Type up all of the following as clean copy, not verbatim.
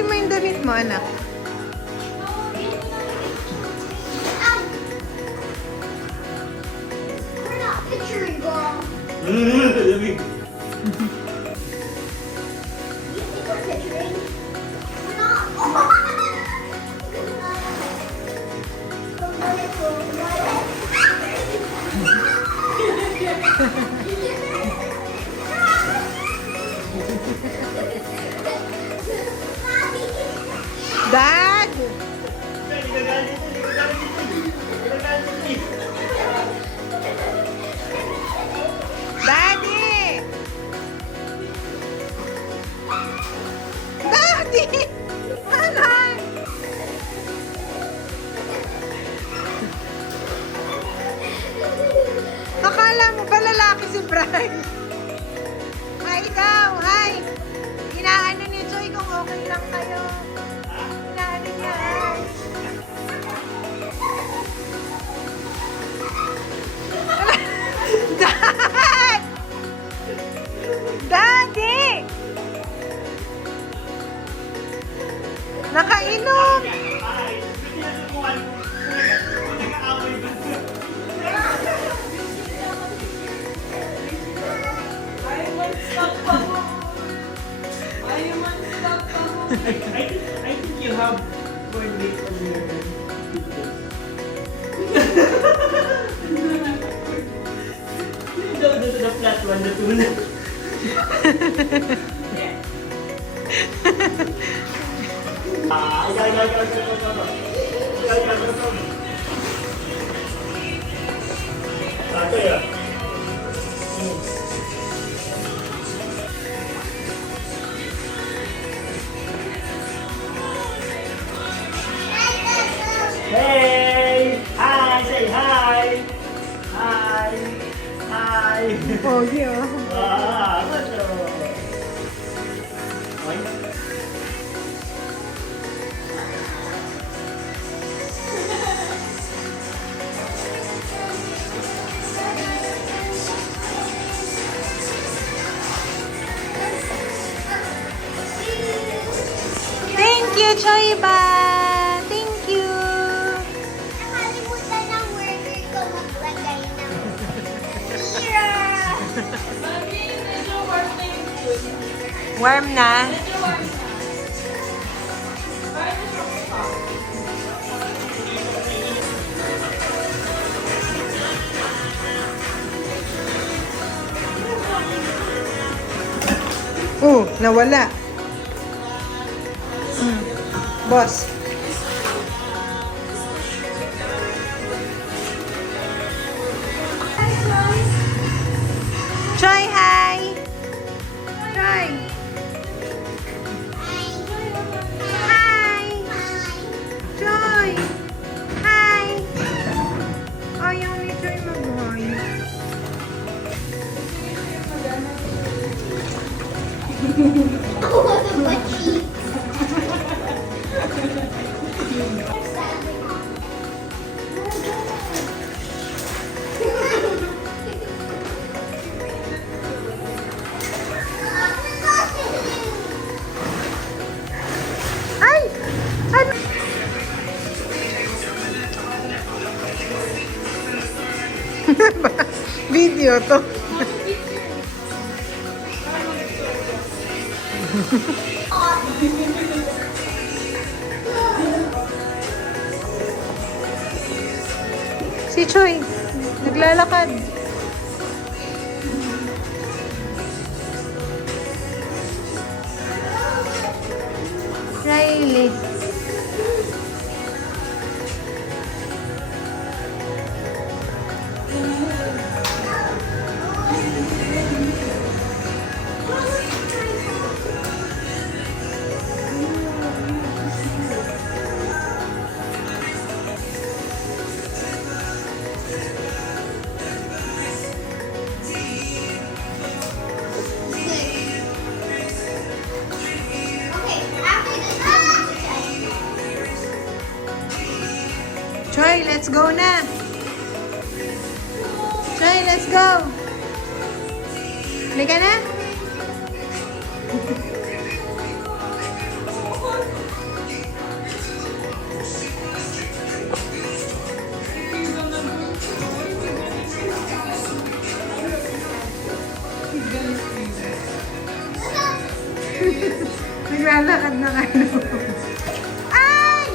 Ayusin mo yung damit mo, anak. We're not picturing, girl. Lamig. You think we're picturing? We're not. Dad! Daddy! Daddy! Anak! Akala mo ba lalaki si Brian? Hi, ikaw! Hi! Inaano ni Joy kung okay lang kayo. Inaano niya, hi! Dad! Daddy! Nakainom! I think you have corned beef on your videos. The flat one, the tuna. Hey! Hi! Say hi! Hi! Hi! Oh, yeah. Ah, ano? Ay? Thank you, Choiba! Thank you! Nakalimutan ng worker ko maglagay ng tira. Warm na? Oh, nawala. Boss. Choi, hi! Choi! Hi! Choi! Hi! Ayaw ni Choi mag-hi. Ako the butt cheek. Ay! Ano? Video to. Si Choi, naglalakad. Riley. Choi, let's go na. Choi, let's go. Halika na. naglalakad na ano. Ay!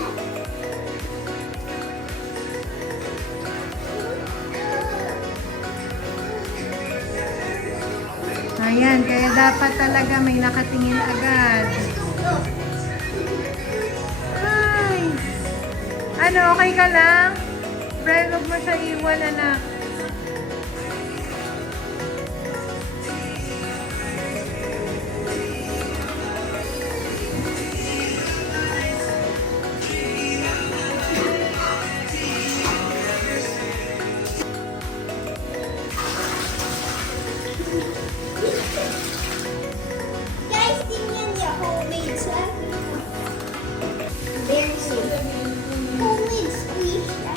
Ayan, kaya dapat talaga may nakatingin agad. Ay! Ano, okay ka lang? Brian, huwag mo siya iwan, anak. Guys, tingnan niya. Homemade siya. Very safe. Homemade squeeze siya.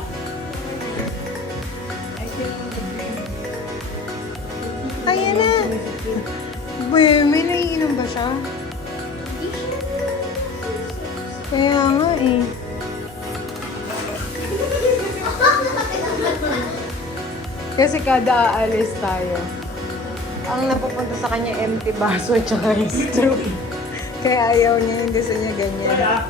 Ayan na. Boy, may naiinom ba siya? Hindi siya. Kaya nga eh. Kasi kada aalis tayo, ang napupunta sa kanya empty baso at saka yung straw. Kaya ayaw niya, hindi sa niya ganyan. Kaya,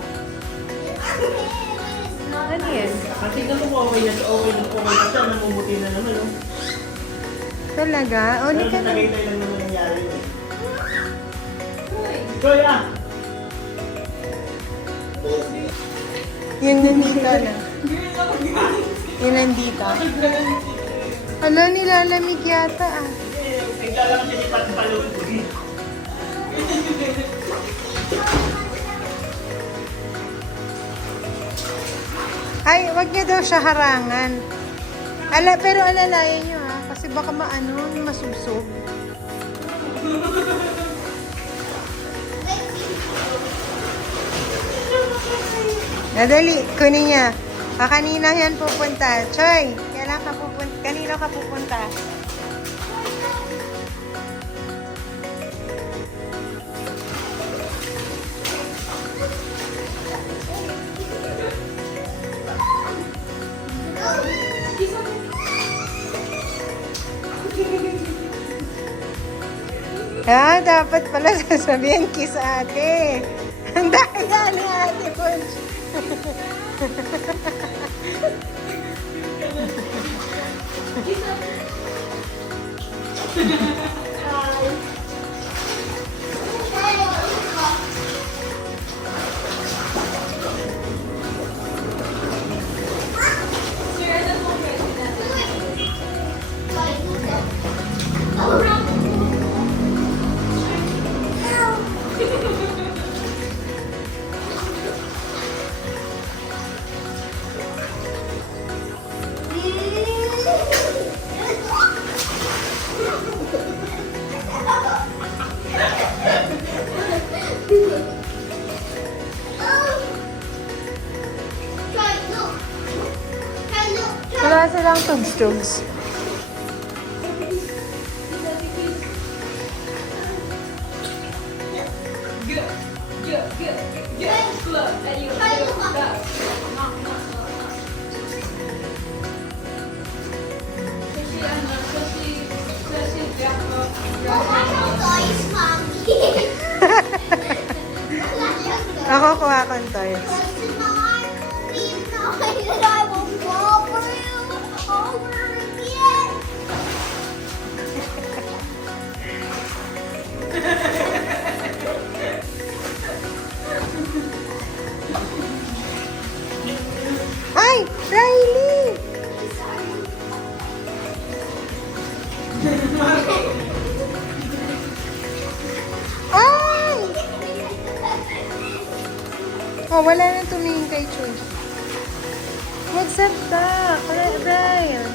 Ano yan? tingnan mo kung okay na siya, namumuti na naman, oh. Talaga? O, di Pero ka na. Tagaytay lang naman nangyari, eh. Joy, ah! Yun nandito na. Yun nandito. Hala, nilalamig yata ah. Naglalakad siya si Pat Balon. Ay, wag niya daw siya harangan. Pero alalayan niyo ha, kasi baka maano, masubsob. Nadali, kunin niya. Kanina yan pupunta. Choy, kailan ka pupunta? Kanino ka pupunta? Dapat pala sasabihin kiss ate. Ang daya ni ate Punch. Wala silang tugs-tugs. Ako kuha kong toys. Ay! Riley! Ay! Oh, wala na tumingin kay Choy. What's up, Doc? Brian.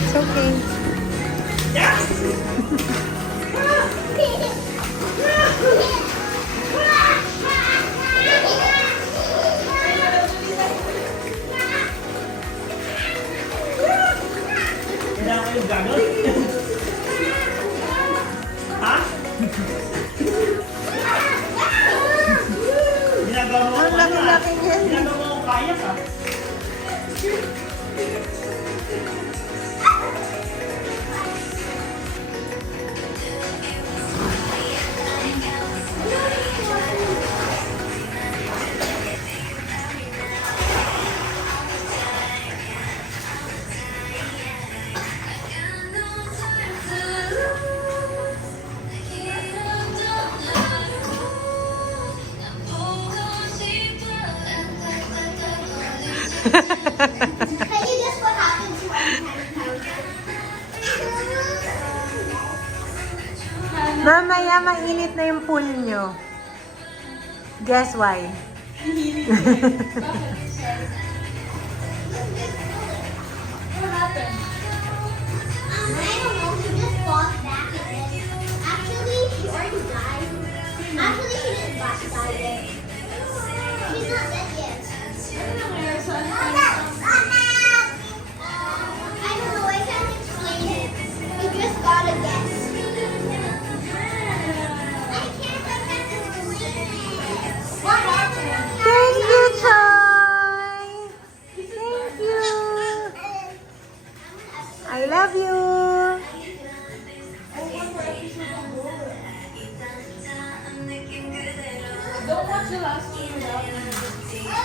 It's okay. Kailangan kayong gagawin. Ha? Ginagawa mo Ang laki-laki niyan. Ginagawa mo kaya ka. Can you guess what happened to our encounter? Mamaya mainit na yung pool nyo. Guess why? What happened? I don't know. She just fought back and then actually she already died. Actually she didn't die yet. She's not dead yet. I don't know. I can't explain it. You just gotta guess. I can't explain it. What happened? Thank you, Choy! Thank you! I love you! Don't watch the last one without me.